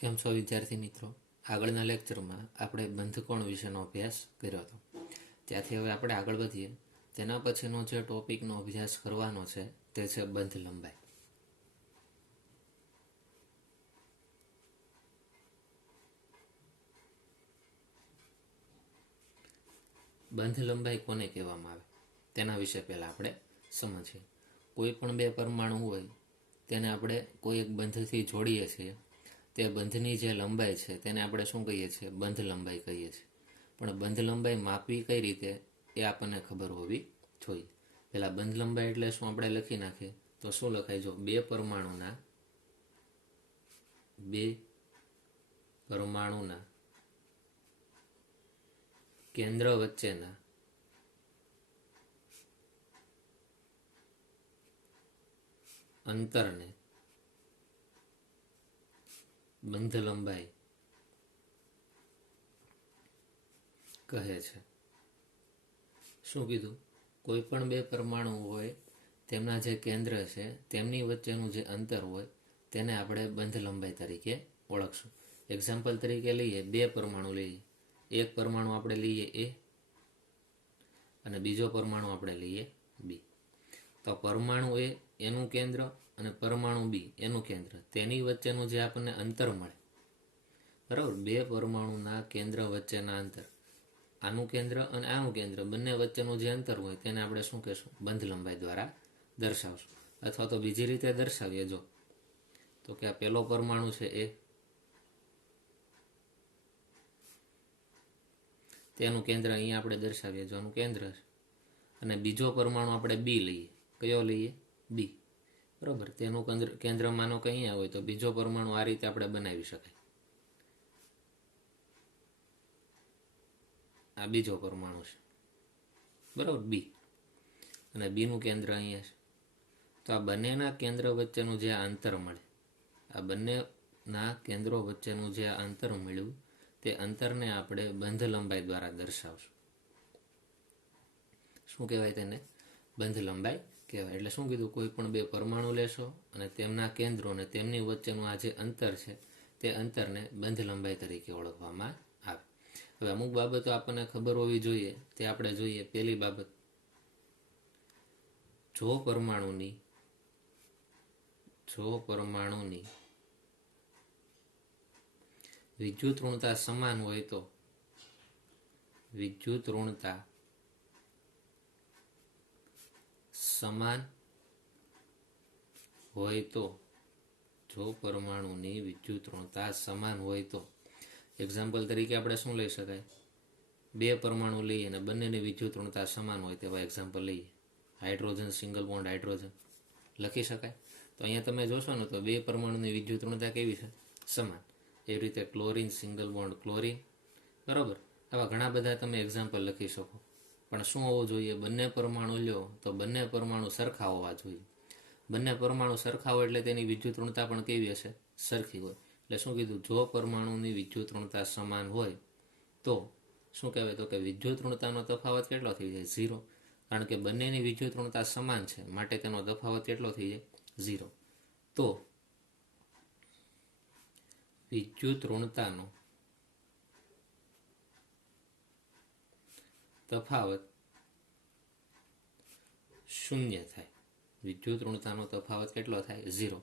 કેમ છો વિદ્યાર્થી મિત્રો? આગળના લેક્ચરમાં આપણે બંધકોણ વિશેનો અભ્યાસ કર્યો હતો. ત્યાંથી હવે આપણે આગળ વધીએ. તેના પછીનો જે ટોપિકનો અભ્યાસ કરવાનો છે તે છે બંધ લંબાઈ. બંધ લંબાઈ કોને કહેવામાં આવે તેના વિશે પહેલાં આપણે સમજીએ. કોઈ પણ બે પરમાણુ હોય તેને આપણે કોઈ એક બંધથી જોડીએ છીએ. તે બંધની જે લંબાઈ છે તેને આપણે શું કહીએ છીએ? બંધ લંબાઈ કહીએ છીએ. પણ બંધ લંબાઈ માપવી કઈ રીતે એ આપણને ખબર હોવી જોઈએ. પહેલાં બંધ લંબાઈ એટલે શું આપણે લખી નાખીએ તો શું લખાય? જો બે પરમાણુના કેન્દ્ર વચ્ચેના અંતરને બંધ લંબાઈ કહે છે. શું કીધું? કોઈ પણ બે પરમાણુ હોય તેમના જે કેન્દ્ર છે તેમની વચ્ચેનું જે અંતર હોય તેને આપણે બંધ લંબાઈ તરીકે ઓળખશું. એક્ઝામ્પલ તરીકે લઈએ, બે પરમાણુ લઈએ. એક પરમાણુ આપણે લઈએ એ અને બીજો પરમાણુ આપણે લઈએ બી. તો પરમાણુ એ એનું કેન્દ્ર અને પરમાણુ બી એનું કેન્દ્ર, તેની વચ્ચેનું જે આપણને અંતર મળે, બરાબર, બે પરમાણુના કેન્દ્ર વચ્ચેના અંતર, આનું કેન્દ્ર અને આનું કેન્દ્ર બંને વચ્ચેનું જે અંતર હોય તેને આપણે શું કહેશું? બંધ લંબાઈ દ્વારા દર્શાવશું. અથવા તો બીજી રીતે દર્શાવીએ, જો તો કે આ પહેલો પરમાણુ છે એ, તેનું કેન્દ્ર અહીંયા આપણે દર્શાવીએ, જો આનું કેન્દ્ર છે, અને બીજો પરમાણુ આપણે બી લઈએ. કયો લઈએ? બી. બરાબર, તેનું કેન્દ્ર માનો કે અહીંયા હોય તો બીજો પરમાણુ આ રીતે આપણે બનાવી શકાય. આ બીજો પરમાણુ છે, બરાબર, બી, અને બીનું કેન્દ્ર અહીંયા છે. તો આ બંનેના કેન્દ્ર વચ્ચેનું જે અંતર મળે, આ બંનેના કેન્દ્રો વચ્ચેનું જે અંતર મળ્યું તે અંતરને આપણે બંધ લંબાઈ દ્વારા દર્શાવશું. શું કહેવાય તેને? બંધ લંબાઈ કહેવાય. એટલે શું કીધું? કોઈ પણ બે પરમાણુ લેશો અને તેમના કેન્દ્રો અને તેમની વચ્ચેનું આ જે અંતર છે તે અંતરને બંધ લંબાઈ તરીકે ઓળખવામાં આવે. હવે અમુક બાબતો આપણને ખબર હોવી જોઈએ, તે આપણે જોઈએ. પહેલી બાબત, જો પરમાણુની વિદ્યુત ઋણતા સમાન હોય તો, વિદ્યુત ઋણતા સમાન હોય તો, જો પરમાણુની વિદ્યુત ઋણતા સમાન હોય તો, એક્ઝામ્પલ તરીકે આપણે શું લઈ શકાય? બે પરમાણુ લઈએ અને બંનેની વિદ્યુત ઋણતા સમાન હોય તેવા એક્ઝામ્પલ લઈએ. હાઇડ્રોજન, સિંગલ બોન્ડ હાઇડ્રોજન લખી શકાય. તો અહીંયા તમે જોશો ને તો બે પરમાણુની વિદ્યુત ઋણતા કેવી છે? સમાન. એવી રીતે ક્લોરીન, સિંગલ બોન્ડ ક્લોરીન, બરાબર. આવા ઘણા બધા તમે એક્ઝામ્પલ લખી શકો. પણ શું હોવું જોઈએ? બંને પરમાણુ લ્યો તો બંને પરમાણુ સરખા હોવા જોઈએ. બંને પરમાણુ સરખા હોય એટલે તેની વિદ્યુત ઋણતા પણ કેવી હશે? સરખી હોય. એટલે શું કીધું? જો પરમાણુની વિદ્યુત ઋણતા સમાન હોય તો શું કહેવાય? તો કે વિદ્યુત ઋણતાનો તફાવત કેટલો થઈ જાય? 0. કારણ કે બંનેની વિદ્યુત ઋણતા સમાન છે માટે તેનો તફાવત કેટલો થઈ જાય? 0. તો વિદ્યુત ઋણતાનો તફાવત 0 થાય. વિદ્યુત ઋણતાનો તફાવત કેટલો થાય? 0.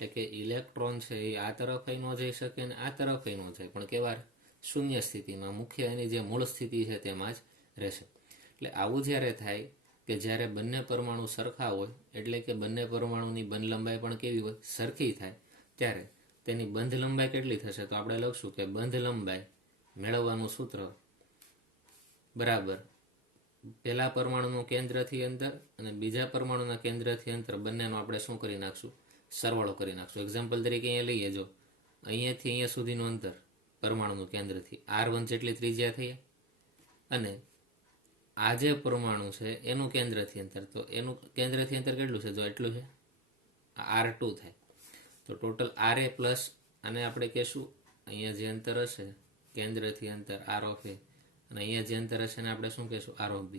એટલે કે ઇલેક્ટ્રોન છે એ આ તરફ ન જઈ શકે અને આ તરફ ન જાય, પણ કેવા? શૂન્ય સ્થિતિમાં, મુખ્ય એની જે મૂળ સ્થિતિ છે તેમાં જ રહેશે. એટલે આવું જ્યારે થાય કે જ્યારે બંને પરમાણુ સરખા હોય, એટલે કે બંને પરમાણુની બંધ લંબાઈ પણ કેવી હોય? સરખી થાય, ત્યારે તેની બંધ લંબાઈ કેટલી થશે? તો આપણે લખશું કે બંધ લંબાઈ મેળવવાનું સૂત્ર બરાબર પહેલા પરમાણુનું કેન્દ્રથી અંતર અને બીજા પરમાણુના કેન્દ્રથી અંતર બંનેનો આપણે શું કરી નાખશું? સરવાળો કરી નાખશું. એક્ઝામ્પલ તરીકે અહીંયા લઈએ, જો અહીંયાથી અહીંયા સુધીનું અંતર પરમાણુનું કેન્દ્રથી R1 જેટલી ત્રિજ્યા થઈ, અને આ જે પરમાણુ છે એનું કેન્દ્રથી અંતર, તો એનું કેન્દ્રથી અંતર કેટલું છે? જો એટલું છે, R2 થાય. તો ટોટલ RA પ્લસ આને આપણે કહેશું અહીંયા જે અંતર હશે કેન્દ્રથી અંતર R ઓફ A, અને અહીંયા જે અંતર હશે ને આપણે શું કહેશું? R of B.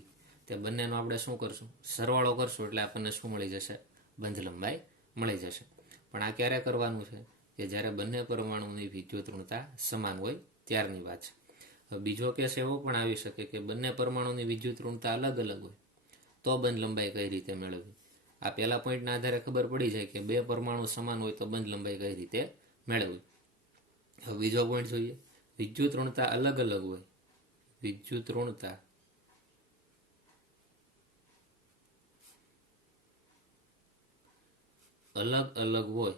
તે બંનેનો આપણે શું કરશું? સરવાળો કરશું એટલે આપણને શું મળી જશે? બંધ લંબાઈ મળી જશે. પણ આ ક્યારે કરવાનું છે? કે જ્યારે બંને પરમાણુની વિદ્યુત ઋણતા સમાન હોય ત્યારની વાત છે. હવે બીજો કેસ એવો પણ આવી શકે કે બંને પરમાણુની વિદ્યુત ઋણતા અલગ અલગ હોય, તો બંધ લંબાઈ કઈ રીતે મેળવવી. આ પહેલા પોઈન્ટના આધારે ખબર પડી જાય કે બે પરમાણુ સમાન હોય તો બંધ લંબાઈ કઈ રીતે મેળવવી. હવે બીજો પોઈન્ટ જોઈએ, વિદ્યુત ઋણતા અલગ અલગ હોય, વિદ્યુત ઋણતા અલગ અલગ હોય,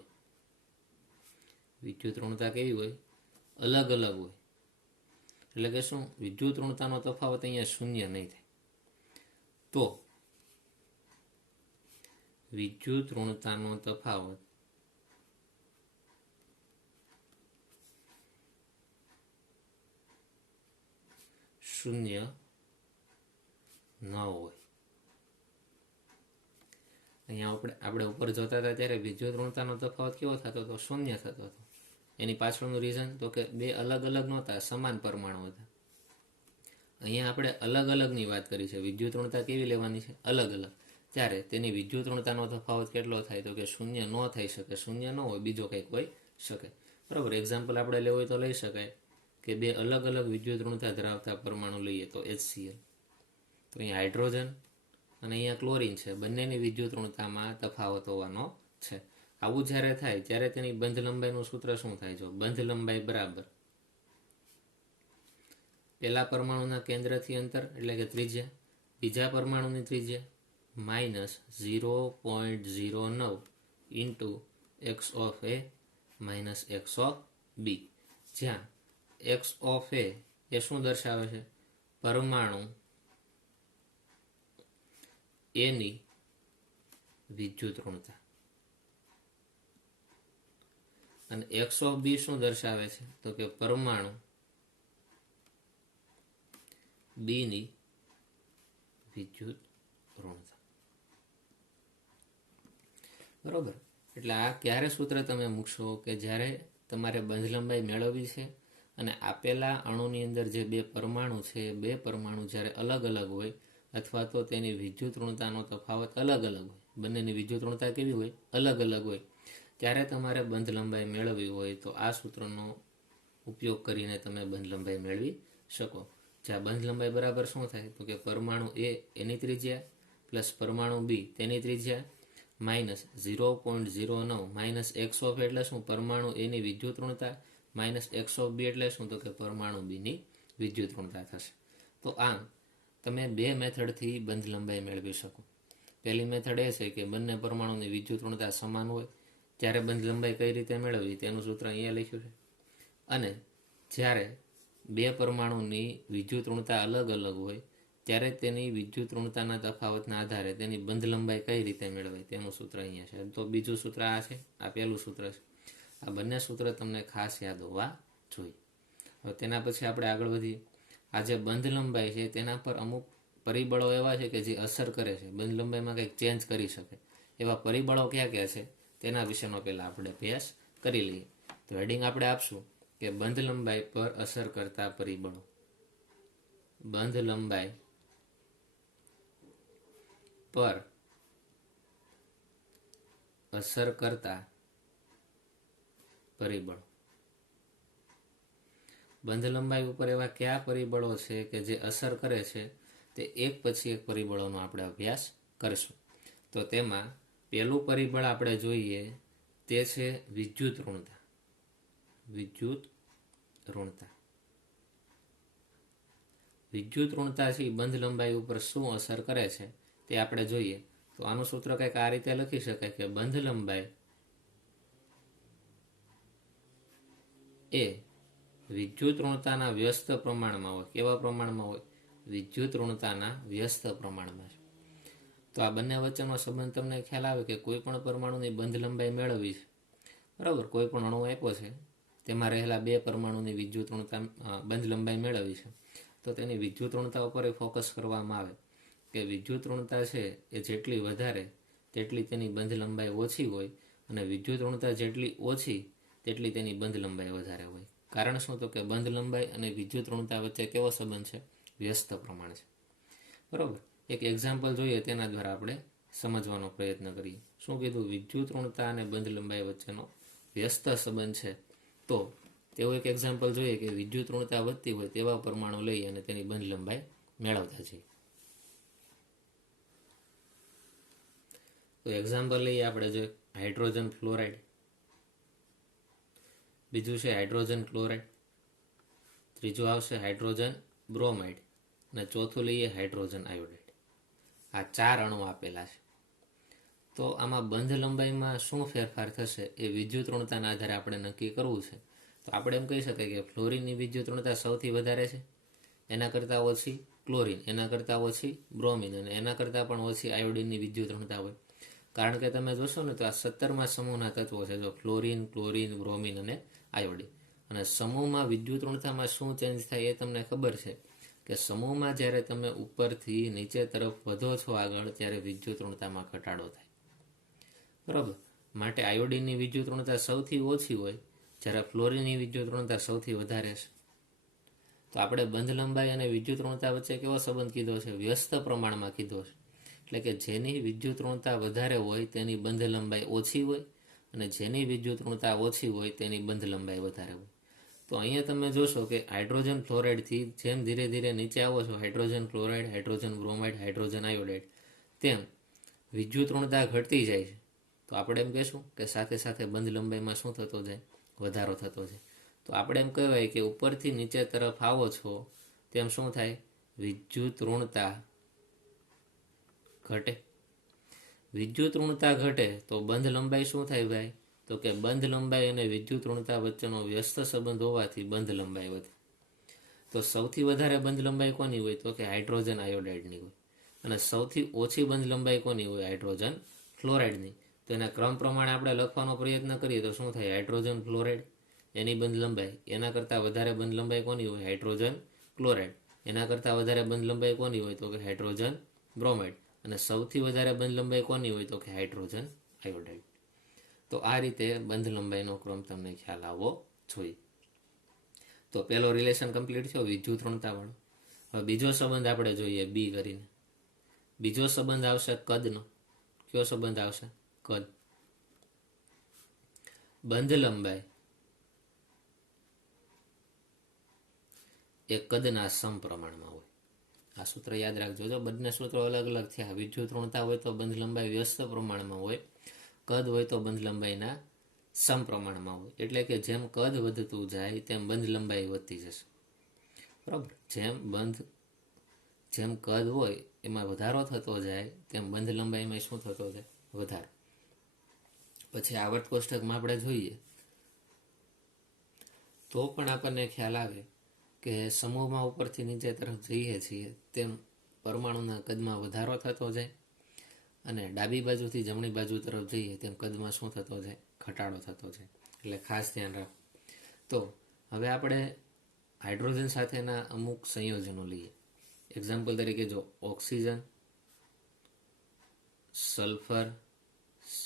વિદ્યુત ઋણતા કેવી હોય, અલગ અલગ હોય. એટલે કે શું, વિદ્યુત ઋણતાનો તફાવત અહીંયા શૂન્ય નહીં થાય. તો વિદ્યુત ઋણતાનો તફાવત શૂન્ય ન હોય. અહીંયા આપણે ઉપર જોતા હતા ત્યારે વિદ્યુત ઋણતાનો તફાવત કેવો થતો હતો, શૂન્ય થતો હતો. એની પાછળનું રીઝન તો કે બે અલગ અલગ નહોતા, સમાન પરમાણુ હતા. અહીંયા આપણે અલગ અલગની વાત કરી છે. વિદ્યુત ઋણતા કેવી લેવાની છે, અલગ અલગ. ત્યારે તેની વિદ્યુત ઋણતાનો તફાવત કેટલો થાય, તો કે શૂન્ય ન થઈ શકે. શૂન્ય ન હોય, બીજો કંઈક હોય શકે. બરાબર. એક્ઝામ્પલ આપણે લેવું હોય તો લઈ શકાય કે બે અલગ અલગ વિદ્યુત ઋણતા ધરાવતા પરમાણુ લઈએ તો HCl. તો અહીંયા હાઇડ્રોજન અને અહીંયા ક્લોરીન છે. બંનેની વિદ્યુત ઋણતામાં તફાવત હોવાનો છે. આવું જ્યારે થાય ત્યારે તેની બંધ લંબાઈનું સૂત્ર શું થાય? જો બંધ લંબાઈ બરાબર પહેલા પરમાણુના કેન્દ્રથી અંતર એટલે કે ત્રિજ્યા, બીજા પરમાણુની ત્રિજ્યા minus 0.09 into x of a minus x of b, જ્યાં એક્સ ઓફ એ શું દર્શાવે છે? પરમાણુ એની વિદ્યુત ઋણતા. અને એક્સ ઓફ બી શું દર્શાવે છે? તો કે પરમાણુ બી ની વિદ્યુત ઋણતા. બરોબર. એટલે આ ક્યારે સૂત્ર તમે મૂકશો કે જ્યારે તમારે બંધ લંબાઈ મેળવવી છે અને આપેલા અણુની અંદર જે બે પરમાણુ છે, બે પરમાણુ જ્યારે અલગ અલગ હોય અથવા તો તેની વિદ્યુત ઋણતાનો તફાવત અલગ અલગ હોય, બંનેની વિદ્યુત ઋણતા કેવી હોય? અલગ અલગ હોય. ત્યારે તમારે બંધ લંબાઈ મેળવવી હોય તો આ સૂત્રનો ઉપયોગ કરીને તમે બંધ લંબાઈ મેળવી શકો. જ્યાં બંધ લંબાઈ બરાબર શું થાય? તો કે પરમાણુ એ એની ત્રિજ્યા પ્લસ પરમાણુ બી તેની ત્રિજ્યા માઇનસ 0.09 માઇનસ એક્સ ઓફ એટલે શું? પરમાણુ એની વિદ્યુત ઋણતા માઇનસ એક્સ ઓફ બી એટલે શું? તો કે પરમાણુ બીની વિદ્યુત ઋણતા થશે. તો આમ તમે બે મેથડથી બંધ લંબાઈ મેળવી શકો. પહેલી મેથડ એ છે કે બંને પરમાણુની વિદ્યુત ઋણતા સમાન હોય ત્યારે બંધ લંબાઈ કઈ રીતે મેળવવી તેનું સૂત્ર અહીંયા લખ્યું છે. અને જ્યારે બે પરમાણુની વિદ્યુત ઋણતા અલગ અલગ હોય ત્યારે તેની વિદ્યુત ઋણતાના તફાવતના આધારે તેની બંધ લંબાઈ કઈ રીતે મેળવાય તેનું સૂત્ર અહીંયા છે. તો બીજું સૂત્ર આ છે, આ પહેલું સૂત્ર છે. આ બંને સૂત્ર તમને ખાસ યાદ હોવા જોઈએ. હવે તેના પછી આપણે આગળ વધીએ. આ જે બંધ લંબાઈ છે તેના પર અમુક પરિબળો એવા છે કે જે અસર કરે છે, બંધ લંબાઈમાં કંઈક ચેન્જ કરી શકે. એવા પરિબળો ક્યાં ક્યાં છે તેના વિશેનો પહેલાં આપણે અભ્યાસ કરી લઈએ. તો હેડિંગ આપણે આપશું કે બંધ લંબાઈ પર અસર કરતા પરિબળો. બંધ લંબાઈ પર અસર કરતા પરિબળો. બંધ લંબાઈ ઉપર એવા કયા પરિબળો છે કે જે અસર કરે છે તે એક પછી એક પરિબળોનો આપણે અભ્યાસ કરીશું. તો તેમાં પહેલું પરિબળ આપણે જોઈએ તે છે વિદ્યુત ઋણતા. વિદ્યુત ઋણતા. વિદ્યુત ઋણતા છે બંધ લંબાઈ ઉપર શું અસર કરે છે તે આપણે જોઈએ. તો આનું સૂત્ર કંઈક આ રીતે લખી શકાય કે બંધ લંબાઈ એ વિદ્યુત ઋણતાના વ્યસ્ત પ્રમાણમાં હોય. કેવા પ્રમાણમાં હોય? વિદ્યુત ઋણતાના વ્યસ્ત પ્રમાણમાં. તો આ બંને વચ્ચેનો સંબંધ તમને ખ્યાલ આવે કે કોઈ પણ પરમાણુની બંધ લંબાઈ મેળવવી છે, બરાબર. કોઈ પણ અણુ આપ્યો છે તેમાં રહેલા બે પરમાણુની વિદ્યુત ઋણતા બંધ લંબાઈ મેળવવી છે તો તેની વિદ્યુત ઋણતા ઉપર ફોકસ કરવામાં આવે કે વિદ્યુત ઋણતા છે એ જેટલી વધારે તેટલી તેની બંધ લંબાઈ ઓછી હોય અને વિદ્યુત ઋણતા જેટલી ઓછી તેટલી તેની બંધ લંબાઈ વધારે હોય. કારણ શું? તો કે બંધ લંબાઈ અને વિદ્યુત ઋણતા વચ્ચે કેવો સંબંધ છે? વ્યસ્ત પ્રમાણ છે. બરાબર. એક એક્ઝામ્પલ જોઈએ તેના દ્વારા આપણે સમજવાનો પ્રયત્ન કરીએ. શું કીધું? વિદ્યુત ઋણતા અને બંધ લંબાઈ વચ્ચેનો વ્યસ્ત સંબંધ છે, તો તેવું એક એક્ઝામ્પલ જોઈએ કે વિદ્યુત ઋણતા વધતી હોય તેવા પરમાણુ લઈ અને તેની બંધ લંબાઈ મેળવતા જઈએ. તો એક્ઝામ્પલ લઈએ આપણે જો હાઇડ્રોજન ફ્લોરાઇડ, બીજું છે હાઇડ્રોજન ક્લોરાઇડ, ત્રીજું આવશે હાઇડ્રોજન બ્રોમાઇડ અને ચોથું લઈએ હાઇડ્રોજન આયોડાઇડ. આ 4 અણુ આપેલા છે. તો આમાં બંધ લંબાઈમાં શું ફેરફાર થશે એ વિદ્યુત ઋણતાના આધારે આપણે નક્કી કરવું છે. તો આપણે એમ કહી શકાય કે ફ્લોરિનની વિદ્યુત ઋણતા સૌથી વધારે છે, એના કરતાં ઓછી ક્લોરિન, એના કરતાં ઓછી બ્રોમિન અને એના કરતાં પણ ઓછી આયોડિનની વિદ્યુત ઋણતા હોય. કારણ કે તમે જોશો ને તો આ 17મા સમૂહના તત્વો છે, જો ફ્લોરિન, ક્લોરિન, બ્રોમિન અને આયોડિન. અને સમૂહમાં વિદ્યુત ઋણતામાં શું ચેન્જ થાય એ તમને ખબર છે કે સમૂહમાં જ્યારે તમે ઉપરથી નીચે તરફ વધો છો આગળ, ત્યારે વિદ્યુત ઋણતામાં ઘટાડો થાય. બરાબર, માટે આયોડિનની વિદ્યુત ઋણતા સૌથી ઓછી હોય, જ્યારે ફ્લોરિનની વિદ્યુત ઋણતા સૌથી વધારે છે. તો આપણે બંધ લંબાઈ અને વિદ્યુત ઋણતા વચ્ચે કેવો સંબંધ કીધો છે? વ્યસ્ત પ્રમાણમાં કીધો છે. એટલે કે જેની વિદ્યુત ઋણતા વધારે હોય તેની બંધ લંબાઈ ઓછી હોય અને જેની વિદ્યુત ઋણતા ઓછી હોય તેની બંધ લંબાઈ વધારે હોય. તો અહીંયા તમે જોશો કે હાઇડ્રોજન ફ્લોરાઇડથી જેમ ધીરે ધીરે નીચે આવો છો, hydrogen chloride, hydrogen bromide, hydrogen iodide, તેમ વિદ્યુત ઋણતા ઘટતી જાય છે. તો આપણે એમ કહેશું કે સાથે સાથે બંધ લંબાઈમાં શું થતો જાય? વધારો થતો જાય. તો આપણે એમ કહેવાય કે ઉપરથી નીચે તરફ આવો છો તેમ શું થાય? વિદ્યુત ઋણતા ઘટે. વિદ્યુત ઋણતા ઘટે તો બંધ લંબાઈ શું થાય ભાઈ? તો કે બંધ લંબાઈ અને વિદ્યુત ઋણતા વચ્ચેનો વ્યસ્ત સંબંધ હોવાથી બંધ લંબાઈ વધે. તો સૌથી વધારે બંધ લંબાઈ કોની હોય? તો કે હાઇડ્રોજન આયોડાઇડની હોય. અને સૌથી ઓછી બંધ લંબાઈ કોની હોય? હાઇડ્રોજન ફ્લોરાઇડની. તો એના ક્રમ પ્રમાણે આપણે લખવાનો પ્રયત્ન કરીએ તો શું થાય? હાઇડ્રોજન ફ્લોરાઇડ એની બંધ લંબાઈ, એના કરતાં વધારે બંધ લંબાઈ કોની હોય? Hydrogen chloride. એના કરતાં વધારે બંધ લંબાઈ કોની હોય? તો કે હાઇડ્રોજન બ્રોમાઇડ. અને સૌથી વધારે બંધ લંબાઈ કોની હોય? તો કે હાઇડ્રોજન આયોડાઇડ. તો આ રીતે બંધ લંબાઈનો ક્રમ તમને ખ્યાલ આવવો જોઈએ. તો પહેલો રિલેશન કમ્પ્લીટ થયો વિદ્યુત ઋણતાવાળો. હવે બીજો સંબંધ આપણે જોઈએ બી કરીને. બીજો સંબંધ આવશે કદનો. કયો સંબંધ આવશે? કદ. બંધ લંબાઈ એ કદના સમપ્રમાણમાં હોય. આ સૂત્ર યાદ રાખજો. જો બંને સૂત્રો અલગ અલગ થયા. વિદ્યુત ઋણતા હોય તો બંધ લંબાઈ વ્યસ્ત પ્રમાણમાં હોય, કદ હોય તો બંધ લંબાઈના સમપ્રમાણમાં હોય. એટલે કે જેમ કદ વધતું જાય તેમ બંધ લંબાઈ વધતી જશે. બરાબર, જેમ કદ હોય એમાં વધારો થતો જાય તેમ બંધ લંબાઈમાં શું થતો જાય? વધારો. પછી આવર્ત કોષ્ટકમાં આપણે જોઈએ તો પણ આપણને ખ્યાલ આવે કે સમૂહમાં ઉપરથી નીચે તરફ જઈએ છીએ તેમ પરમાણુના કદમાં વધારો થતો જાય અને ડાબી બાજુથી જમણી બાજુ તરફ જઈએ તેમ કદમાં શું થતો જાય? ઘટાડો થતો જાય. એટલે ખાસ ધ્યાન રાખો. તો હવે આપણે હાઇડ્રોજન સાથેના અમુક સંયોજનો લઈએ. એક્ઝામ્પલ તરીકે જો ઓક્સિજન, સલ્ફર,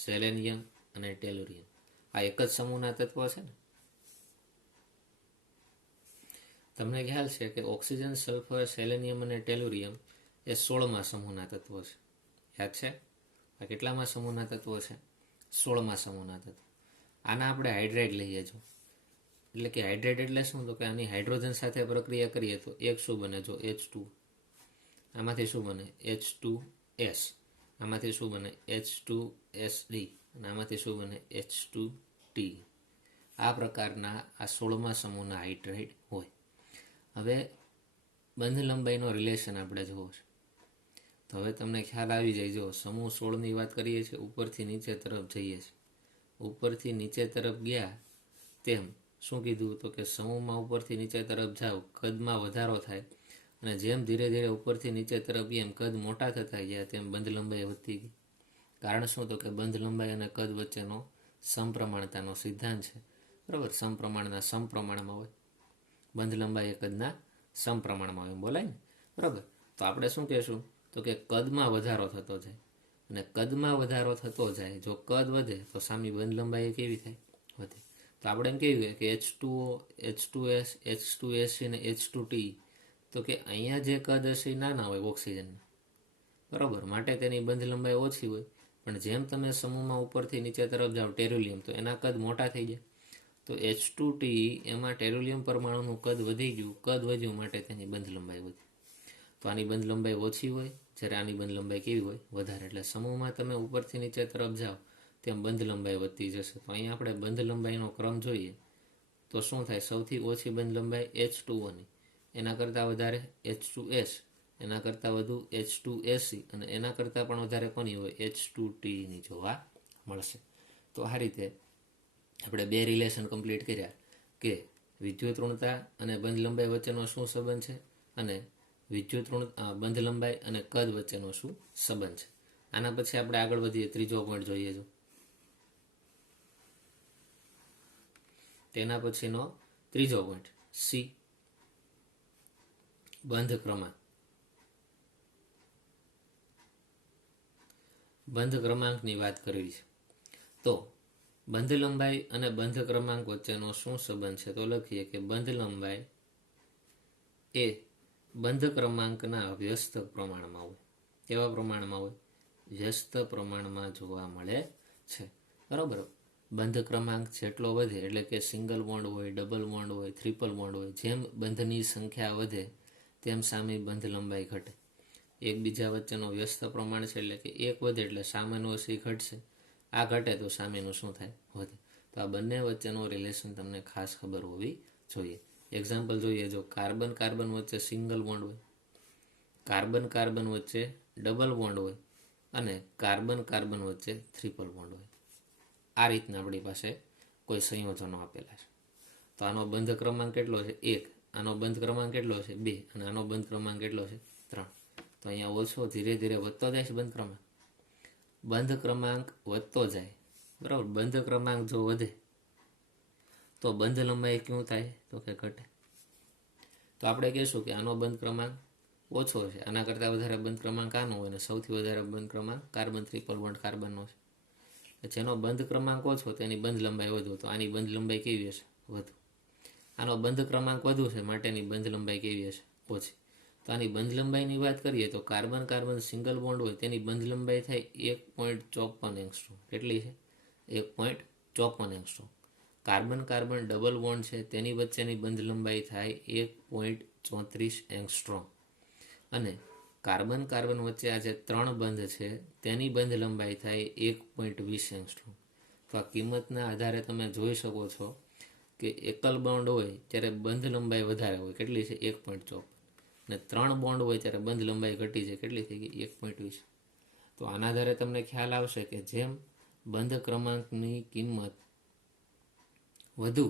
સેલેનિયમ અને ટેલુરિયમ આ એક જ સમૂહના તત્વો છે ને? તમને ખ્યાલ છે કે ઓક્સિજન, સલ્ફર, સેલેનિયમ અને ટેલુરિયમ એ 16મા સમૂહના તત્વો છે. યાદ છે? આ કેટલામાં સમૂહના તત્વો છે? 16મા સમૂહના તત્વો. આના આપણે હાઇડ્રેટ લઈએ છો. એટલે કે હાઇડ્રેટ એટલે શું? તો કે આની હાઇડ્રોજન સાથે પ્રક્રિયા કરીએ તો એક શું બને? જો H2, આમાંથી શું બને? H2S, આમાંથી શું બને? H2SD અને આમાંથી શું બને? H2T. આ પ્રકારના આ 16મા સમૂહના હાઇડ્રેટ હોય. હવે બંધ લંબાઈનો રિલેશન આપણે જોવો છે. તો હવે તમને ખ્યાલ આવી જાય. જો સમૂહ 16ની વાત કરીએ છીએ, ઉપરથી નીચે તરફ જઈએ છીએ. ઉપરથી નીચે તરફ ગયા તેમ શું કીધું? તો કે સમૂહમાં ઉપરથી નીચે તરફ જાઓ કદમાં વધારો થાય અને જેમ ધીરે ધીરે ઉપરથી નીચે તરફ ગયા એમ કદ મોટા થતા ગયા તેમ બંધ લંબાઈ વધતી ગઈ. કારણ શું? તો કે બંધ લંબાઈ અને કદ વચ્ચેનો સમપ્રમાણતાનો સિદ્ધાંત છે. બરાબર, સમપ્રમાણના સમપ્રમાણમાં હોય. બંધ લંબાઈ એ કદના સમપ્રમાણમાં હોય એમ બોલાય ને? બરાબર. તો આપણે શું કહેશું? તો કે કદમાં વધારો થતો જાય અને કદમાં વધારો થતો જાય. જો કદ વધે તો સામી બંધ લંબાઈ કેવી થાય? વધે. તો આપણે એમ કહીએ કે H2O, H2S, H2SC અને H2T. તો કે અહીંયા જે કદ હશે એ નાના હોય ઓક્સિજનના. બરાબર, માટે તેની બંધ લંબાઈ ઓછી હોય. પણ જેમ તમે સમૂહમાં ઉપરથી નીચે તરફ જાઓ ટેરુલિયમ, તો એના કદ મોટા થઈ જાય. તો H2T એમાં ટેરુલિયમ પરમાણુનું કદ વધી ગયું. કદ વધ્યું માટે તેની બંધ લંબાઈ વધી. તો આની બંધ લંબાઈ ઓછી હોય, જ્યારે આની બંધ લંબાઈ કેવી હોય? વધારે. એટલે સમૂહમાં તમે ઉપરથી નીચે તરફ જાઓ તેમ બંધ લંબાઈ વધતી જશે. તો અહીંયા આપણે બંધ લંબાઈનો ક્રમ જોઈએ તો શું થાય? સૌથી ઓછી બંધ લંબાઈ H2Oની, એના કરતાં વધારે H2S, એના કરતાં વધુ H2SE, અને એના કરતાં પણ વધારે કોની હોય? H2Tની જોવા મળશે. તો આ રીતે આપણે બે રિલેશન કમ્પ્લીટ કર્યા કે વિદ્યુત ઋણતા અને બંધ લંબાઈ વચ્ચેનો શું સંબંધ છે, અને વિદ્યુત બંધ લંબાઈ અને કદ વચ્ચેનો શું સંબંધ છે. આના પછી આપણે આગળ વધીએ, ત્રીજો પોઈન્ટ જોઈએ. જો તેના પછીનો ત્રીજો પોઈન્ટ સી, બંધ ક્રમાંક. બંધ ક્રમાંકની વાત કરવી છે. તો બંધ લંબાઈ અને બંધ ક્રમાંક વચ્ચેનો શું સંબંધ છે? તો લખીએ કે બંધ લંબાઈ એ બંધ ક્રમાંકના વ્યસ્ત પ્રમાણમાં હોય. કેવા પ્રમાણમાં હોય? વ્યસ્ત પ્રમાણમાં જોવા મળે છે. બરાબર. બંધ ક્રમાંક જેટલો વધે, એટલે કે સિંગલ બોન્ડ હોય, ડબલ બોન્ડ હોય, ટ્રિપલ બોન્ડ હોય, જેમ બંધની સંખ્યા વધે તેમ સામે બંધ લંબાઈ ઘટે. એકબીજા વચ્ચેનો વ્યસ્ત પ્રમાણ છે, એટલે કે એક વધે એટલે સામેનો સી ઘટશે, આ ઘટે તો સામેનું શું થાય? વધે. તો આ બંને વચ્ચેનો રિલેશન તમને ખાસ ખબર હોવી જોઈએ. એક્ઝામ્પલ જોઈએ. જો કાર્બન કાર્બન વચ્ચે સિંગલ બોન્ડ હોય, કાર્બન કાર્બન વચ્ચે ડબલ બોન્ડ હોય, અને કાર્બન કાર્બન વચ્ચે ટ્રિપલ બોન્ડ હોય. આ રીતના આપણી પાસે કોઈ સંયોજનો આપેલા છે. તો આનો બંધ ક્રમાંક કેટલો છે? 1. આનો બંધ ક્રમાંક કેટલો છે? 2. અને આનો બંધ ક્રમાંક કેટલો છે? 3. તો અહીંયા ઓછો ધીરે ધીરે વધતો જાય છે બંધ ક્રમાંક. બંધ ક્રમાંક વધતો જાય, બરાબર. બંધ ક્રમાંક જો વધે તો બંધ લંબાઈ ક્યું થાય? તો કે ઘટે. તો આપણે કહીશું કે આનો બંધ ક્રમાંક ઓછો છે, આના કરતાં વધારે બંધ ક્રમાંક આનો હોય, અને સૌથી વધારે બંધ ક્રમાંક કાર્બન ટ્રિપલ બોન્ડ કાર્બનનો છે. જેનો બંધ ક્રમાંક ઓછો તેની બંધ લંબાઈ વધુ. તો આની બંધ લંબાઈ કેવી હશે? વધુ. આનો બંધ ક્રમાંક વધુ છે માટેની બંધ લંબાઈ કેવી હશે? ઓછી. તો આની બંધ લંબાઈની વાત કરીએ તો કાર્બન કાર્બન સિંગલ બોન્ડ હોય તેની બંધ લંબાઈ થાય 1.54 એંગસ્ટ્રોમ. કેટલી છે? 1.54 angstrom. Carbon carbon double bond છે તેની વચ્ચેની બંધ લંબાઈ થાય 1.34 એંગસ્ટ્રોમ. અને કાર્બન કાર્બન વચ્ચે આ જે 3 બંધ છે તેની બંધ લંબાઈ થાય 1.20 એંગસ્ટ્રોમ. તો આ કિંમતના આધારે તમે જોઈ શકો છો કે એકલ બોન્ડ હોય ત્યારે બંધ લંબાઈ વધારે હોય. કેટલી છે? 1.54. અને 3 બોન્ડ હોય ત્યારે બંધ લંબાઈ ઘટી છે. કેટલી થઈ ગઈ? 1.20. તો આના આધારે તમને ખ્યાલ આવશે કે જેમ બંધ ક્રમાંકની કિંમત વધુ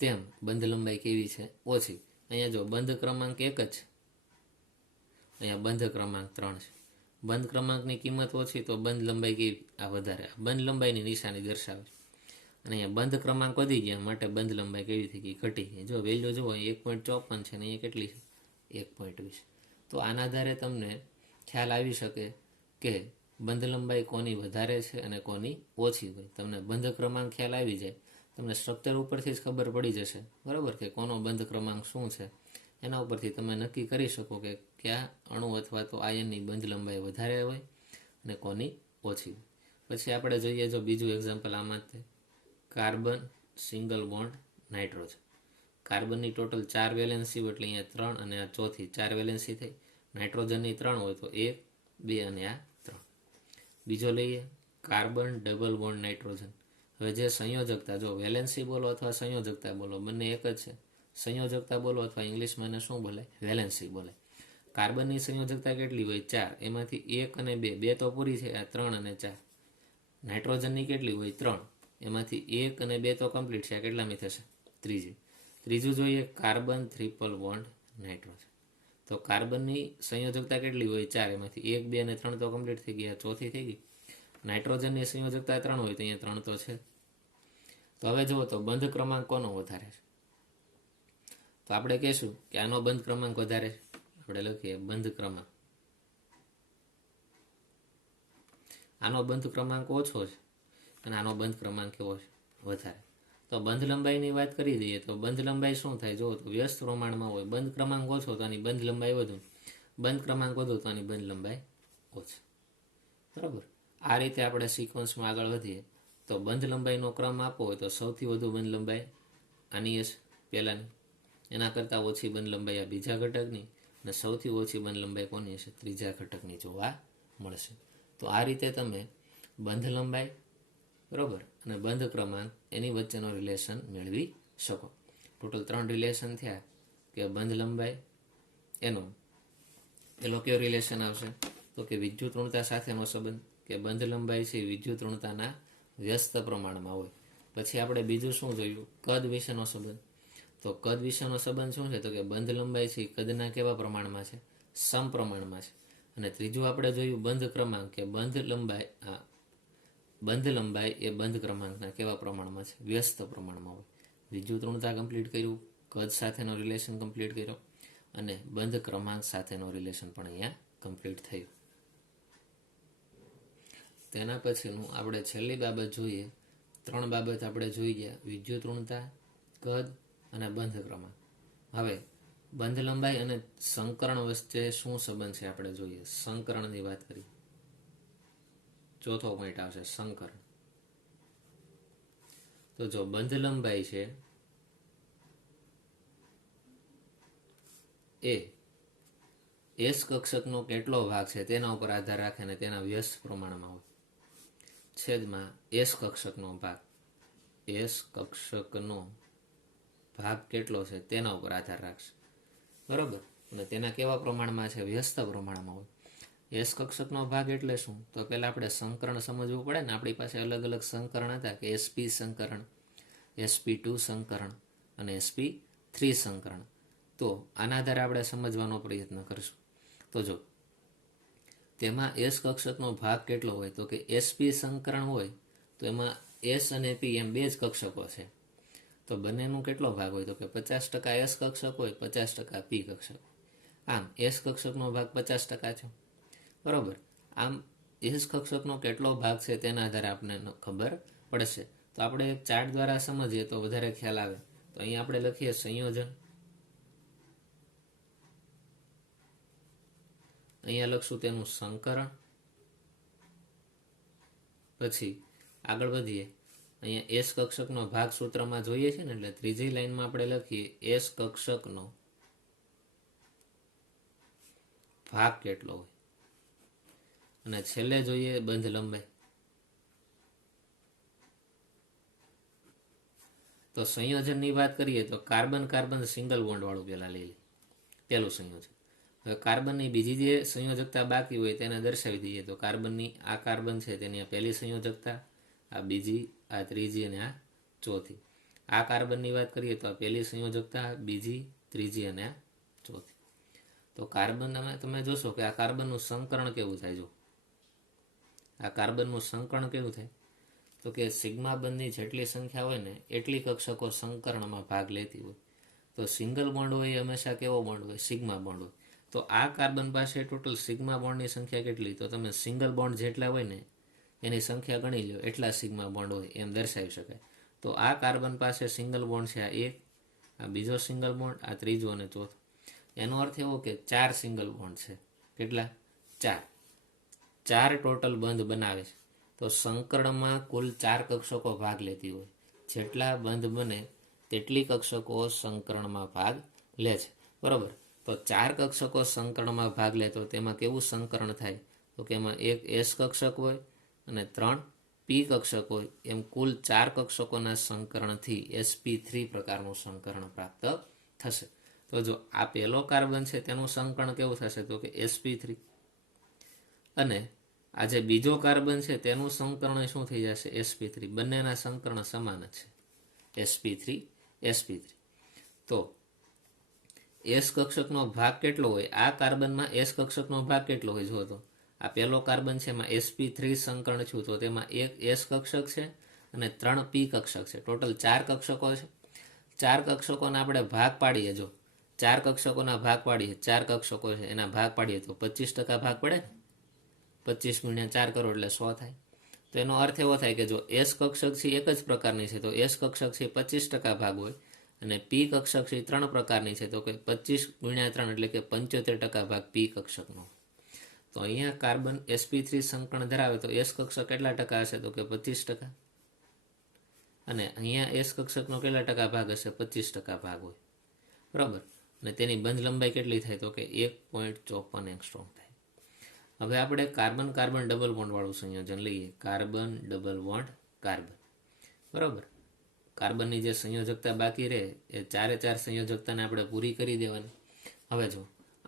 તેમ બંધ લંબાઈ કેવી છે? ઓછી. અહીંયા જો બંધ ક્રમાંક 1 જ છે, અહીંયા બંધ ક્રમાંક 3 છે. બંધ ક્રમાંકની કિંમત ઓછી તો બંધ લંબાઈ કેવી? આ વધારે. બંધ લંબાઈની નિશાની દર્શાવે છે. અને અહીંયા બંધ ક્રમાંક વધી ગયા માટે બંધ લંબાઈ કેવી થઈ ગઈ? ઘટી ગઈ. જો વેલ્યુ જુઓ, 1.54 છે ને અહીંયા કેટલી છે? 1.20. તો આના આધારે તમને ખ્યાલ આવી શકે કે બંધ લંબાઈ કોની વધારે છે અને કોની ઓછી હોય. તમને બંધ ક્રમાંક ખ્યાલ આવી જાય, તમને સ્ટ્રક્ચર ઉપરથી જ ખબર પડી જશે, બરાબર, કે કોનો બંધ ક્રમાંક શું છે. એના ઉપરથી તમે નક્કી કરી શકો કે કયા અણુ અથવા તો આયનની બંધ લંબાઈ વધારે હોય અને કોની ઓછી હોય. પછી આપણે જોઈએ જો બીજું એક્ઝામ્પલ આમાં જ, કાર્બન સિંગલ બોન્ડ નાઇટ્રોજન. કાર્બનની ટોટલ 4 વેલેન્સી હોય એટલે અહીંયા 3 અને આ ચોથી 4 વેલેન્સી થઈ. નાઇટ્રોજનની 3 હોય તો 1, 2 અને આ 3. બીજો લઈએ કાર્બન ડબલ બોન્ડ નાઇટ્રોજન. હવે જે સંયોજકતા, જો વેલેન્સી બોલો અથવા સંયોજકતા બોલો બંને એક જ છે. સંયોજકતા બોલો અથવા ઇંગ્લિશમાં એને શું બોલે? વેલેન્સી બોલે. કાર્બનની સંયોજકતા કેટલી હોય? 4. એમાંથી 1 અને 2, 2 તો પૂરી છે, આ 3 અને 4. નાઇટ્રોજનની કેટલી હોય? 3. એમાંથી 1 અને 2 તો કમ્પ્લીટ છે, આ કેટલામી થશે? ત્રીજી. ત્રીજું જોઈએ કાર્બન ટ્રિપલ બોન્ડ નાઇટ્રોજન. તો કાર્બનની સંયોજકતા કેટલી હોય? 4. એમાંથી 1, 2 અને 3 તો કમ્પ્લીટ થઈ ગયા, ચોથી થઈ ગઈ. નાઇટ્રોજનની સંયોજકતા 3 હોય તો અહીંયા 3 તો છે. તો હવે જુઓ તો બંધ ક્રમાંક કોનો વધારે છે? તો આપણે કહીશું કે આનો બંધ ક્રમાંક વધારે છે. આપણે લખીએ બંધ ક્રમાંક. આનો બંધ ક્રમાંક ઓછો છે અને આનો બંધ ક્રમાંક કેવો છે? વધારે. તો બંધ લંબાઈની વાત કરી દઈએ તો બંધ લંબાઈ શું થાય? જો તો વ્યસ્ત પ્રમાણમાં હોય. બંધ ક્રમાંક ઓછો તો આની બંધ લંબાઈ વધુ, બંધ ક્રમાંક વધુ તો આની બંધ લંબાઈ ઓછી, બરાબર. આ રીતે આપણે સિક્વન્સમાં આગળ વધીએ તો બંધ લંબાઈનો ક્રમ આપવો હોય તો સૌથી વધુ બંધ લંબાઈ આની હશે પહેલાંની, એના કરતાં ઓછી બંધ લંબાઈ આ બીજા ઘટકની, અને સૌથી ઓછી બંધ લંબાઈ કોની હશે? ત્રીજા ઘટકની જોવા મળશે. તો આ રીતે તમે બંધ લંબાઈ બરાબર અને બંધ ક્રમાંક એની વચ્ચેનો રિલેશન મેળવી શકો. ટોટલ 3 રિલેશન થયા કે બંધ લંબાઈ એનો પેલો કયો રિલેશન આવશે તો કે વિદ્યુત ઋણતા સાથેનો સંબંધ, કે બંધ લંબાઈ છે વિદ્યુત ઋણતાના વ્યસ્ત પ્રમાણમાં હોય. પછી આપણે બીજું શું જોયું? કદ વિશેનો સંબંધ. તો કદ વિશેનો સંબંધ શું છે તો કે બંધ લંબાઈ છે કદના કેવા પ્રમાણમાં છે? સમપ્રમાણમાં છે. અને ત્રીજું આપણે જોયું બંધ ક્રમાંક, કે બંધ લંબાઈ એ બંધ ક્રમાંકના કેવા પ્રમાણમાં છે? વ્યસ્ત પ્રમાણમાં હોય. વિદ્યુત ઋણતા કમ્પ્લીટ કર્યું, કદ સાથેનો રિલેશન કમ્પ્લીટ કર્યો, અને બંધ ક્રમાંક સાથેનો રિલેશન પણ અહીંયા કમ્પ્લીટ થયું. તેના પછીનું આપણે છેલ્લી બાબત જોઈએ. 3 બાબત આપણે જોઈ ગયા: વિદ્યુત ઋણતા, કદ અને બંધ ક્રમાંક. હવે બંધ લંબાઈ અને સંકરણ વચ્ચે શું સંબંધ છે આપણે જોઈએ. સંકરણની વાત કરીએ. ચોથો પોઈન્ટ આવશે સંકરણ. તો જો બંધ લંબાઈ છે એ એસ કક્ષકનો કેટલો ભાગ છે તેના ઉપર આધાર રાખે ને તેના વ્યસ્ત પ્રમાણમાં હોય. છેદમાં એસ કક્ષકનો ભાગ કેટલો છે તેના ઉપર આધાર રાખશે. બરાબર. અને તેના કેવા પ્રમાણમાં છે? વ્યસ્ત પ્રમાણમાં હોય. એસ કક્ષકનો ભાગ એટલે શું? તો પહેલા આપણે સંકરણ સમજવું પડે ને. આપણી પાસે અલગ અલગ સંકરણ હતા કે SP સંકરણ, SP2 સંકરણ અને SP3 સંકરણ. તો આના આધારે આપણે સમજવાનો પ્રયત્ન કરશું. તો જો તેમાં એસ કક્ષકનો ભાગ કેટલો હોય તો કે SP સંકરણ હોય તો એમાં એસ અને પી એમ બે જ કક્ષકો છે. તો બંનેનું કેટલો ભાગ હોય તો કે 50% એસ કક્ષક હોય, 50% પી કક્ષક. આમ એસ કક્ષકનો ભાગ 50% છે. બરાબર. આમ એસ કક્ષકનો કેટલો ભાગ છે તેના આધારે આપણને ખબર પડશે. તો આપણે એક ચાર્ટ દ્વારા સમજીએ તો વધારે ખ્યાલ આવે. તો અહીંયા આપણે લખીએ સંયોજન, અહીંયા લખશું તેનું સંકરણ. પછી આગળ વધીએ. અહીંયા એસ કક્ષકનો ભાગ સૂત્રમાં જોઈએ છે ને, એટલે ત્રીજી લાઈનમાં આપણે લખીએ એસ કક્ષકનો ભાગ કેટલો હોય. અને છેલ્લે જોઈએ બંધ લંબાઈ. તો સંયોજનની વાત કરીએ તો કાર્બન કાર્બન સિંગલ બોન્ડ વાળું પહેલા લઈ લે, પહેલું સંયોજન. હવે કાર્બનની બીજી જે સંયોજકતા બાકી હોય તેને દર્શાવી દઈએ. તો કાર્બનની આ કાર્બન છે તેની આ પહેલી સંયોજકતા, આ બીજી, આ ત્રીજી અને આ ચોથી. આ કાર્બનની વાત કરીએ તો આ પહેલી સંયોજકતા, બીજી, ત્રીજી અને આ ચોથી. તો કાર્બન તમે જોશો કે આ કાર્બનનું સંકરણ કેવું થાય. જો આ કાર્બનનું સંકરણ કેવું થાય તો કે સિગ્મા બંધની જેટલી સંખ્યા હોય ને એટલી કક્ષકો સંકરણમાં ભાગ લેતી હોય. તો સિંગલ બોન્ડ હોય એ હંમેશા કેવો બોન્ડ હોય? સિગ્મા બોન્ડ હોય. તો આ કાર્બન પાસે ટોટલ સિગ્મા બોન્ડની સંખ્યા કેટલી? તો તમે સિંગલ બોન્ડ જેટલા હોય ને એની સંખ્યા ગણી લો, એટલા સિગ્મા બોન્ડ હોય એમ દર્શાવી શકાય. તો આ કાર્બન પાસે સિંગલ બોન્ડ છે આ એક, આ બીજો સિંગલ બોન્ડ, આ ત્રીજો અને ચોથો. એનો અર્થ એવો કે 4 સિંગલ બોન્ડ છે. કેટલા? 4 ટોટલ બંધ બનાવે છે. તો સંકરણમાં કુલ 4 કક્ષકો ભાગ લેતી હોય. જેટલા બંધ બને તેટલી કક્ષકો સંકરણમાં ભાગ લે છે. બરાબર. તો 4 કક્ષકો સંકરણમાં ભાગ લે તો તેમાં કેવું સંકરણ થાય તો કે એમાં એક એસ કક્ષક હોય અને 3 પી કક્ષક હોય. એમ કુલ 4 કક્ષકોના સંકરણથી SP3 પ્રકારનું સંકરણ પ્રાપ્ત થશે. તો જો આ પહેલો કાર્બન છે તેનું સંકરણ કેવું થશે તો કે SP3, અને આ જે બીજો કાર્બન છે તેનું સંકરણ શું થઈ જશે? SP3. બંનેના સંકરણ સમાન જ છે, SP3 SP3. તો એસ કક્ષકનો ભાગ કેટલો હોય? આ કાર્બનમાં એસ કક્ષકનો ભાગ કેટલો હોય? જો તો આ પહેલો કાર્બન છે એમાં SP3 સંકરણ થયું તો તેમાં એક એસ કક્ષક છે અને 3 પી કક્ષક છે. ટોટલ 4 કક્ષકો છે. 4 કક્ષકોના આપણે ભાગ પાડીએ. જો 4 કક્ષકોના ભાગ પાડીએ, 4 કક્ષકો છે એના ભાગ પાડીએ તો 25% ભાગ પડે ને. 25 × 4 કરો એટલે 100 થાય. તો એનો અર્થ એવો થાય કે જો એસ કક્ષક છે એક જ પ્રકારની છે તો એસ કક્ષક છે 25% ભાગ હોય, અને પી કક્ષક છે 3 પ્રકારની છે તો કે 25 × 3 એટલે કે 75% ભાગ પી કક્ષકનો. તો અહીંયા કાર્બન sp3 સંકરણ ધરાવે તો s કક્ષક કેટલા ટકા હશે? તો કે 25%. અને અહીંયા s કક્ષકનો કેટલા ટકા ભાગ હશે? 25% ભાગ હોય, બરાબર. અને તેની બંધ લંબાઈ કેટલી થાય? તો કે 1.54 એંગસ્ટ્રોમ થાય. હવે આપણે કાર્બન કાર્બન ડબલ બોન્ડ વાળું સંયોજન લઈએ. કાર્બન ડબલ બોન્ડ કાર્બન, બરાબર. કાર્બનની જે સંયોજકતા બાકી રહે એ 4 સંયોજકતાને આપણે પૂરી કરી દેવાની. હવે જો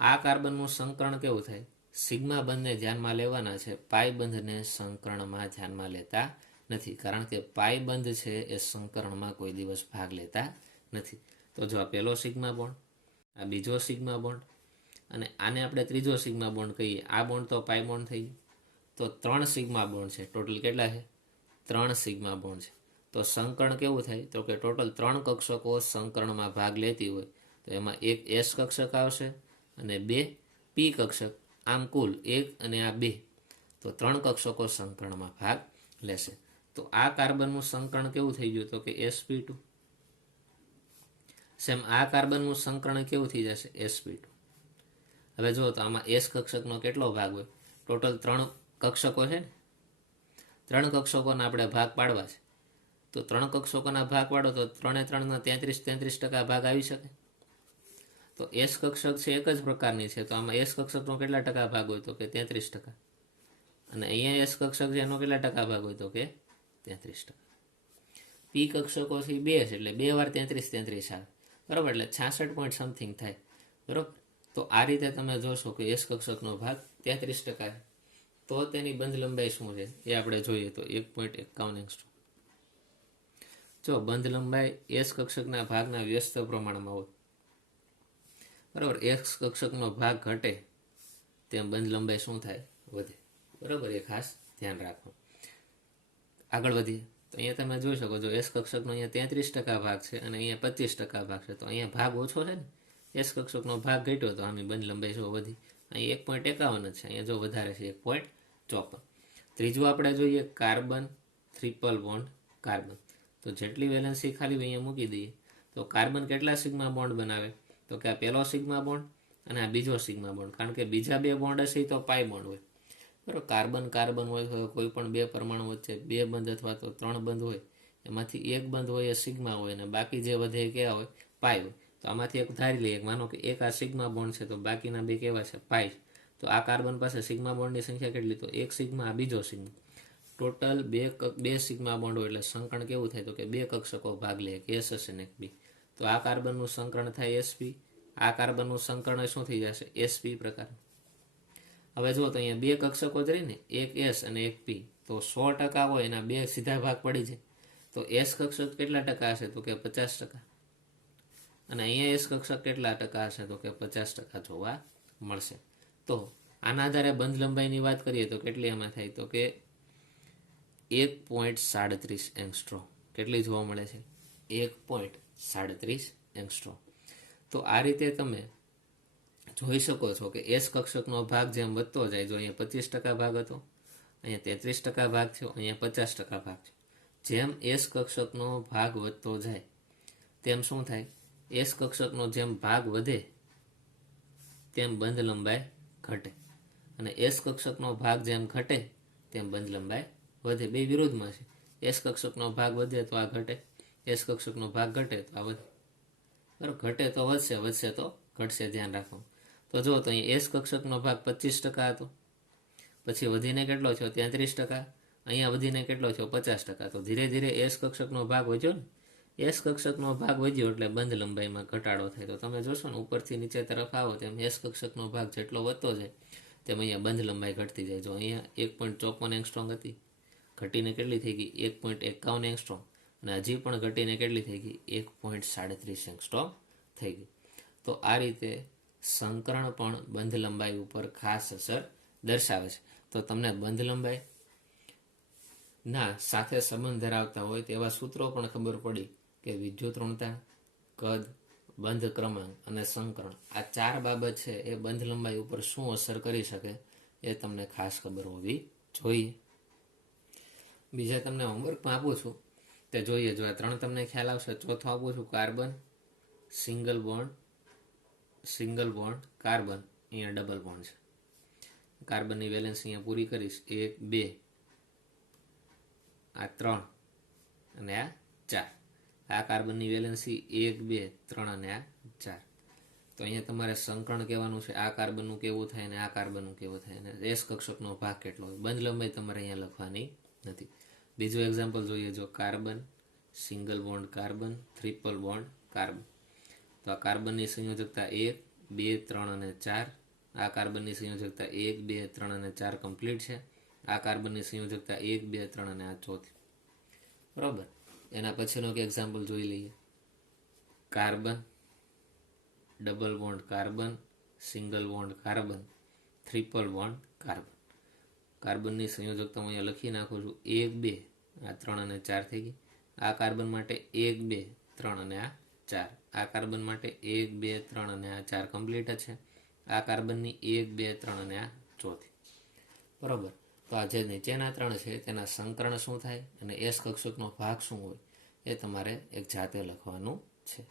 આ કાર્બનનું સંકરણ કેવું થાય? સિગ્મા બંધને ધ્યાનમાં લેવાના છે, પાઈ બંધને સંકરણમાં ધ્યાનમાં લેતા નથી, કારણ કે પાઈ બંધ છે એ સંકરણમાં કોઈ દિવસ ભાગ લેતા નથી. તો જો આ પહેલો સિગ્મા બોન્ડ, આ બીજો સિગ્મા બોન્ડ, અને આને આપણે ત્રીજો સિગ્મા બોન્ડ કહીએ. આ બોન્ડ તો પાઈ બોન્ડ થઈ ગયું. તો 3 સિગ્મા બોન્ડ છે. ટોટલ કેટલા છે? 3 સિગ્મા બોન્ડ છે. તો સંકરણ કેવું થાય? તો કે ટોટલ 3 કક્ષકો સંકરણમાં ભાગ લેતી હોય તો એમાં એક s કક્ષક આવશે અને 2 p કક્ષક. આમ કુલ 1 અને આ 2, તો 3 કક્ષકો સંકરણમાં ભાગ લેશે. તો આ કાર્બનનું સંકરણ કેવું થઈ ગયું? તો કે sp2. સેમ આ કાર્બનનું સંકરણ કેવું થઈ જશે? sp2. હવે જો તો આમાં s કક્ષકનો કેટલો ભાગ હોય? ટોટલ 3 કક્ષકો છે ને, 3 કક્ષકોના આપણે ભાગ પાડવા છે. તો 3 કક્ષકોના ભાગ પાડો તો 3 3 33% ભાગ આવી શકે. તો s કક્ષક છે એક જ પ્રકારની છે, તો આમાં s કક્ષકનો કેટલા ટકા ભાગ હોય? તો કે 33%. અને અહીંયા s કક્ષક છે એનો કેટલા ટકા ભાગ હોય? તો કે 33%. p કક્ષકો છે 2 છે, એટલે 2 વાર 33 આવે, બરાબર. એટલે 66 પોઈન્ટ સમથિંગ થાય, બરાબર. તો આ રીતે તમે જોશો કે s કક્ષકનો ભાગ 33% છે. તો તેની બંધ લંબાઈ શું છે એ આપણે જોઈએ. તો 1.51 એંગસ્ટ્રોમ. જો બંધ લંબાઈ s કક્ષકના ભાગના વ્યસ્ત પ્રમાણમાં હોય, બરાબર. s કક્ષકનો ભાગ ઘટે તેમ બંધ લંબાઈ શું થાય? વધે, બરાબર. એ ખાસ ધ્યાન રાખો. આગળ વધીએ તો અહીંયા તમે જોઈ શકો છો s કક્ષકનો અહીંયા 33% ભાગ છે અને અહીંયા 25% ભાગ છે. તો અહીંયા ભાગ ઓછો છે ને, s કક્ષકનો ભાગ ઘટ્યો તો આની બંધ લંબાઈ શું વધી? અહીં 1.51 જ છે, અહીંયા જો વધારે છે 1.54. ત્રીજું આપણે જોઈએ કાર્બન ટ્રિપલ બોન્ડ કાર્બન. તો જેટલી વેલેન્સી ખાલી અહીંયા મૂકી દઈએ તો કાર્બન કેટલા સિગ્મા બોન્ડ બનાવે? તો કે આ પહેલો સિગ્મા બોન્ડ અને આ બીજો સિગ્મા બોન્ડ. કારણ કે બીજા 2 બોન્ડ હશે તો પાઈ બોન્ડ હોય, બરાબર. કાર્બન કાર્બન હોય તો કોઈ પણ 2 પરમાણુ વચ્ચે 2 બંધ અથવા તો 3 બંધ હોય, એમાંથી એક બંધ હોય એ સિગ્મા હોય અને બાકી જે વધે એ કેવા હોય? પાઈ હોય. તો આમાંથી એક ધારી લઈએ, માનો કે એક આ સિગ્મા બોન્ડ છે તો બાકીના 2 કેવા છે? પાઈ. તો આ કાર્બન પાસે સિગ્મા બોન્ડની સંખ્યા કેટલી? તો એક સિગ્મા, આ બીજો સિગ્મા. ટોટલ 2 સિગ્મા બોન્ડ હોય એટલે સંકરણ કેવું થાય? તો કે 2 કક્ષકો ભાગ લે, એક s હશે ને એક b. તો આ કાર્બનનું સંકરણ થાય sp. આ કાર્બનનું સંકરણ શું થઈ જશે? sp પ્રકાર. હવે જો તો અહીંયા 2 કક્ષકો જ રહી ને, એક s અને એક p. તો 100% હોય એના 2 સીધા ભાગ પડી જાય. તો s કક્ષક કેટલા ટકા હશે? તો કે 50%. અને અહીંયા s કક્ષક કેટલા ટકા હશે? તો કે 50% જોવા મળશે. તો આના આધારે બંધ લંબાઈની વાત કરીએ તો કેટલી એમાં થાય? તો કે 1.37 એંગસ્ટ્રોમ. કેટલી જોવા મળે છે? 1.37 એંગસ્ટ્રોમ. તો આ રીતે તમે જોઈ શકો છો કે s કક્ષકનો ભાગ જેમ વધતો જાય, જો અહીંયા 25% ભાગ હતો, અહીંયા 33% ભાગ થયો, અહીંયા 50% ભાગ થયો. જેમ s કક્ષકનો ભાગ વધતો જાય તેમ શું થાય? s કક્ષકનો જેમ ભાગ વધે તેમ બંધ લંબાઈ ઘટે, અને s કક્ષકનો ભાગ જેમ ઘટે તેમ બંધ લંબાઈ વધે. 2 વિરોધમાં છે. s કક્ષકનો ભાગ વધે તો આ ઘટે, s કક્ષકનો ભાગ ઘટે તો આ વધે, બરાબર. ઘટે તો વધશે, વધશે તો ઘટશે, ધ્યાન રાખો. તો જો તો અહીં s કક્ષકનો ભાગ 25% હતો, પછી વધીને કેટલો થયો? 33%. અહીંયા વધીને કેટલો થયો? 50%. તો ધીરે ધીરે s કક્ષકનો ભાગ વધ્યો ને, s કક્ષકનો ભાગ વધ્યો એટલે બંધ લંબાઈમાં ઘટાડો થાય. તો તમે જોશો ને ઉપરથી નીચે તરફ આવો તેમ s કક્ષકનો ભાગ જેટલો વધતો જાય તેમ અહીંયા બંધ લંબાઈ ઘટતી જાય. જો અહીંયા 1.54 એંગસ્ટ્રોમ હતી, ઘટીને કેટલી થઈ ગઈ? 1.51 એંગસ્ટ્રોમ. અને હજી પણ ઘટીને કેટલી થઈ ગઈ? 1.37 એંગસ્ટ્રોમ થઈ ગઈ. તો આ રીતે સંકરણ પણ બંધ લંબાઈ ઉપર ખાસ અસર દર્શાવે છે. તો તમને બંધ લંબાઈ ના સાથે સંબંધ ધરાવતા હોય તેવા સૂત્રો પણ ખબર પડી કે વિદ્યુત ઋણતા, કદ, બંધ ક્રમાંક અને સંકરણ, આ 4 બાબત છે એ બંધ લંબાઈ ઉપર શું અસર કરી શકે એ તમને ખાસ ખબર હોવી જોઈએ. બીજા તમને હોમવર્કમાં આપું છું તે જોઈએ. જો આ 3 તમને ખ્યાલ આવશે. ચોથો આપું છું કાર્બન સિંગલ બોન્ડ કાર્બન, અહીંયા ડબલ બોન્ડ છે. કાર્બનની વેલેન્સ અહીંયા પૂરી કરીશ, 1 2 આ 3 અને આ 4. આ કાર્બનની વેલેન્સી 1 2 3 અને આ 4. તો અહીંયા તમારે સંકરણ કહેવાનું છે, આ કાર્બનનું કેવું થાય અને આ કાર્બનનું કેવું થાય, અને એસ કક્ષકનો ભાગ કેટલો હોય. બંધ લંબાઈ તમારે અહીંયા લખવાની નથી. બીજું એક્ઝામ્પલ જોઈએ, જો carbon, single bond carbon, triple bond carbon. તો આ કાર્બનની સંયોજકતા 1 2 3 અને 4. આ કાર્બનની સંયોજકતા 1 2 3 અને 4 કમ્પ્લીટ છે. આ કાર્બનની સંયોજકતા 1 2 3 અને આ ચોથી. બરાબર. એના પછીનો એક એક્ઝામ્પલ જોઈ લઈએ. Carbon, double bond carbon, single bond carbon, triple bond carbon. કાર્બનની સંયોજકતા હું અહીંયા લખી નાખું છું, 1 2 આ 3 અને 4 થઈ ગઈ. આ કાર્બન માટે 1 2 3 અને આ 4. આ કાર્બન માટે 1 2 3 અને આ 4 કમ્પ્લીટ છે. આ કાર્બનની 1 2 3 અને આ ચોથી. બરાબર. તો આ જે નીચેના 3 છે તેના સંકરણ શું થાય અને એસ કક્ષકનો ભાગ શું હોય એ તમારે એક જાતે લખવાનું છે.